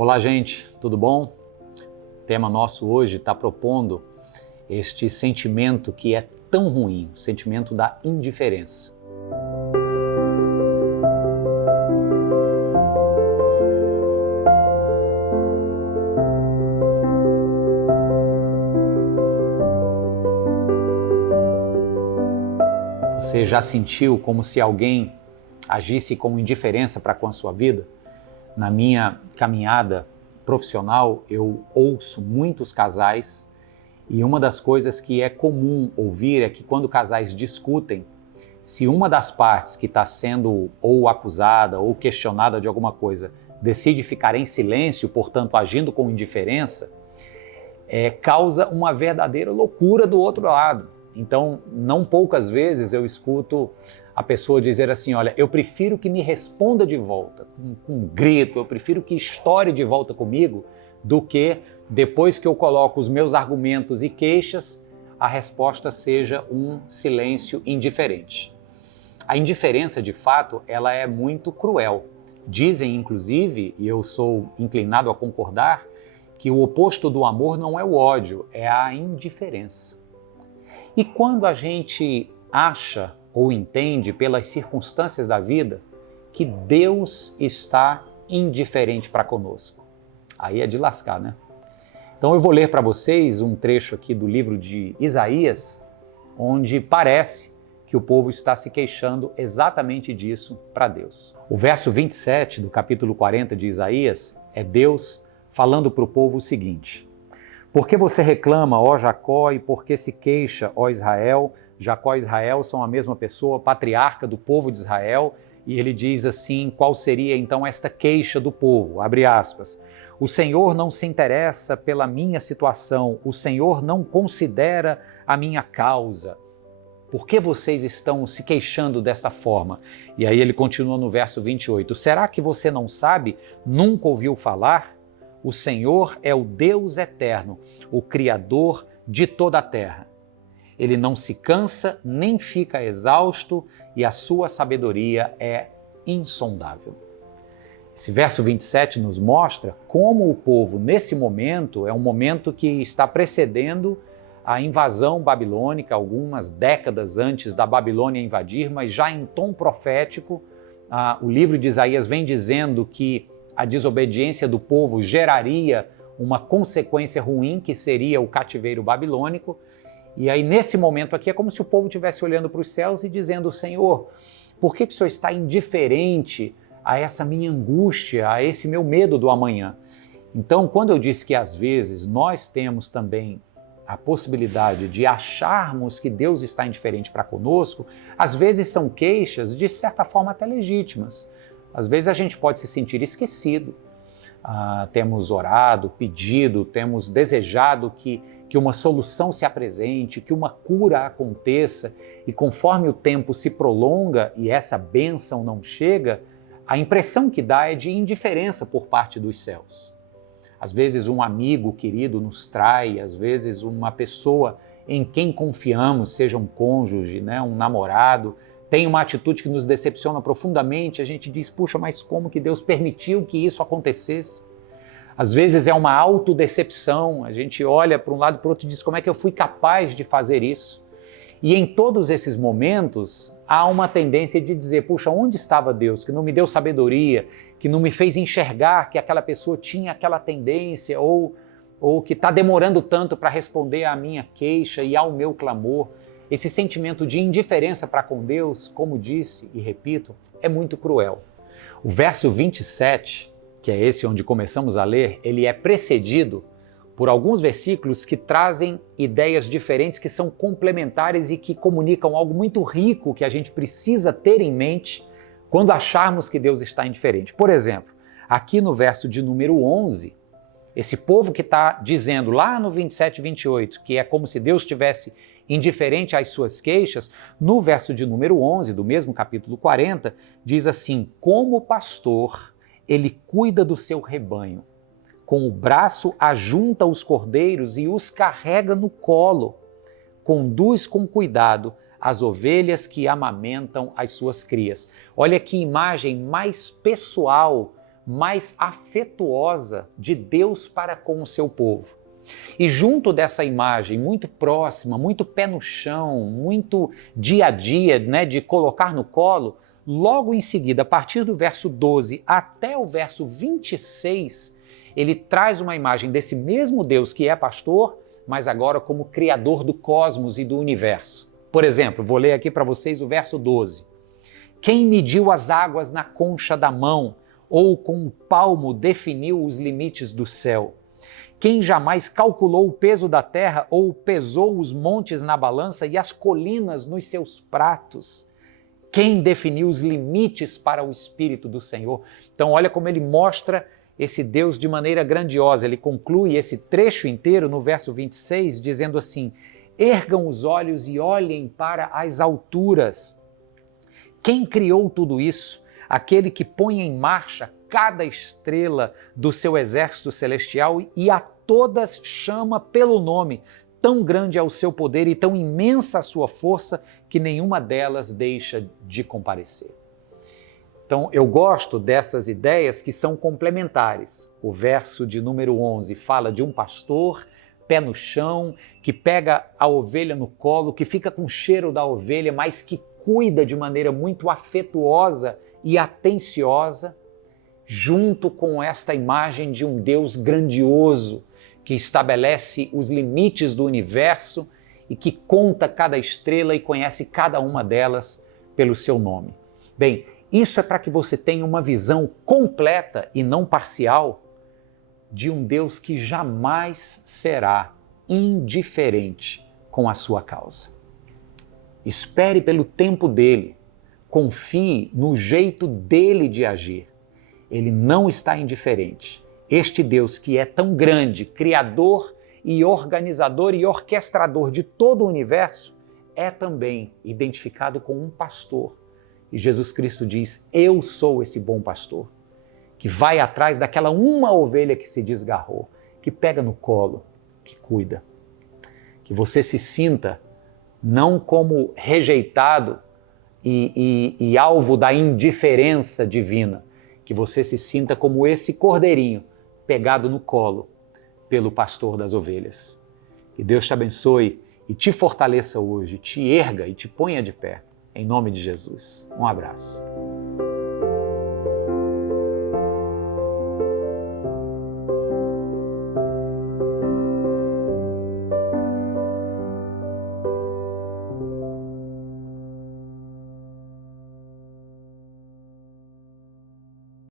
Olá, gente, tudo bom? O tema nosso hoje está propondo este sentimento que é tão ruim, o sentimento da indiferença. Você já sentiu como se alguém agisse com indiferença para com a sua vida? Na minha caminhada profissional, eu ouço muitos casais e uma das coisas que é comum ouvir é que quando casais discutem, se uma das partes que está sendo ou acusada ou questionada de alguma coisa decide ficar em silêncio, portanto agindo com indiferença, causa uma verdadeira loucura do outro lado. Então, não poucas vezes eu escuto a pessoa dizer assim, olha, eu prefiro que me responda de volta, com um grito, eu prefiro que estoure de volta comigo, do que depois que eu coloco os meus argumentos e queixas, a resposta seja um silêncio indiferente. A indiferença, de fato, ela é muito cruel. Dizem, inclusive, e eu sou inclinado a concordar, que o oposto do amor não é o ódio, é a indiferença. E quando a gente acha ou entende pelas circunstâncias da vida que Deus está indiferente para conosco, aí é de lascar, né? Então eu vou ler para vocês um trecho aqui do livro de Isaías, onde parece que o povo está se queixando exatamente disso para Deus. O verso 27 do capítulo 40 de Isaías é Deus falando para o povo o seguinte: por que você reclama, ó Jacó, e por que se queixa, ó Israel? Jacó e Israel são a mesma pessoa, patriarca do povo de Israel, e ele diz assim, qual seria então esta queixa do povo? Abre aspas. O Senhor não se interessa pela minha situação, o Senhor não considera a minha causa. Por que vocês estão se queixando desta forma? E aí ele continua no verso 28. Será que você não sabe? Nunca ouviu falar? O Senhor é o Deus eterno, o Criador de toda a terra. Ele não se cansa nem fica exausto e a sua sabedoria é insondável. Esse verso 27 nos mostra como o povo, nesse momento, é um momento que está precedendo a invasão babilônica, algumas décadas antes da Babilônia invadir, mas já em tom profético, o livro de Isaías vem dizendo que a desobediência do povo geraria uma consequência ruim, que seria o cativeiro babilônico. E aí, nesse momento aqui, é como se o povo estivesse olhando para os céus e dizendo, Senhor, por que o Senhor está indiferente a essa minha angústia, a esse meu medo do amanhã? Então, quando eu disse que às vezes nós temos também a possibilidade de acharmos que Deus está indiferente para conosco, às vezes são queixas de certa forma até legítimas. Às vezes a gente pode se sentir esquecido, temos orado, pedido, temos desejado que uma solução se apresente, que uma cura aconteça, e conforme o tempo se prolonga e essa bênção não chega, a impressão que dá é de indiferença por parte dos céus. Às vezes um amigo querido nos trai, às vezes uma pessoa em quem confiamos, seja um cônjuge, né, um namorado, tem uma atitude que nos decepciona profundamente, a gente diz, puxa, mas como que Deus permitiu que isso acontecesse? Às vezes é uma autodecepção, a gente olha para um lado e para o outro e diz, como é que eu fui capaz de fazer isso? E em todos esses momentos, há uma tendência de dizer, puxa, onde estava Deus, que não me deu sabedoria, que não me fez enxergar que aquela pessoa tinha aquela tendência, ou que está demorando tanto para responder à minha queixa e ao meu clamor. Esse sentimento de indiferença para com Deus, como disse e repito, é muito cruel. O verso 27, que é esse onde começamos a ler, ele é precedido por alguns versículos que trazem ideias diferentes, que são complementares e que comunicam algo muito rico que a gente precisa ter em mente quando acharmos que Deus está indiferente. Por exemplo, aqui no verso de número 11, esse povo que está dizendo lá no 27 e 28, que é como se Deus estivesse indiferente às suas queixas, no verso de número 11, do mesmo capítulo 40, diz assim, como pastor, ele cuida do seu rebanho, com o braço ajunta os cordeiros e os carrega no colo, conduz com cuidado as ovelhas que amamentam as suas crias. Olha que imagem mais pessoal mais afetuosa de Deus para com o seu povo. E junto dessa imagem muito próxima, muito pé no chão, muito dia a dia, né, de colocar no colo, logo em seguida, a partir do verso 12 até o verso 26, ele traz uma imagem desse mesmo Deus que é pastor, mas agora como criador do cosmos e do universo. Por exemplo, vou ler aqui para vocês o verso 12. Quem mediu as águas na concha da mão, ou com o palmo definiu os limites do céu? Quem jamais calculou o peso da terra ou pesou os montes na balança e as colinas nos seus pratos? Quem definiu os limites para o Espírito do Senhor? Então olha como ele mostra esse Deus de maneira grandiosa. Ele conclui esse trecho inteiro no verso 26 dizendo assim: ergam os olhos e olhem para as alturas. Quem criou tudo isso? Aquele que põe em marcha cada estrela do seu exército celestial e a todas chama pelo nome. Tão grande é o seu poder e tão imensa a sua força que nenhuma delas deixa de comparecer. Então, eu gosto dessas ideias que são complementares. O verso de número 11 fala de um pastor, pé no chão, que pega a ovelha no colo, que fica com o cheiro da ovelha, mas que cuida de maneira muito afetuosa e atenciosa, junto com esta imagem de um Deus grandioso, que estabelece os limites do universo e que conta cada estrela e conhece cada uma delas pelo seu nome. Bem, isso é para que você tenha uma visão completa e não parcial de um Deus que jamais será indiferente com a sua causa. Espere pelo tempo dele, confie no jeito dele de agir. Ele não está indiferente. Este Deus que é tão grande, criador e organizador e orquestrador de todo o universo, é também identificado com um pastor. E Jesus Cristo diz: eu sou esse bom pastor, que vai atrás daquela uma ovelha que se desgarrou, que pega no colo, que cuida. Que você se sinta não como rejeitado e alvo da indiferença divina, que você se sinta como esse cordeirinho pegado no colo pelo pastor das ovelhas. Que Deus te abençoe e te fortaleça hoje, te erga e te ponha de pé. Em nome de Jesus. Um abraço.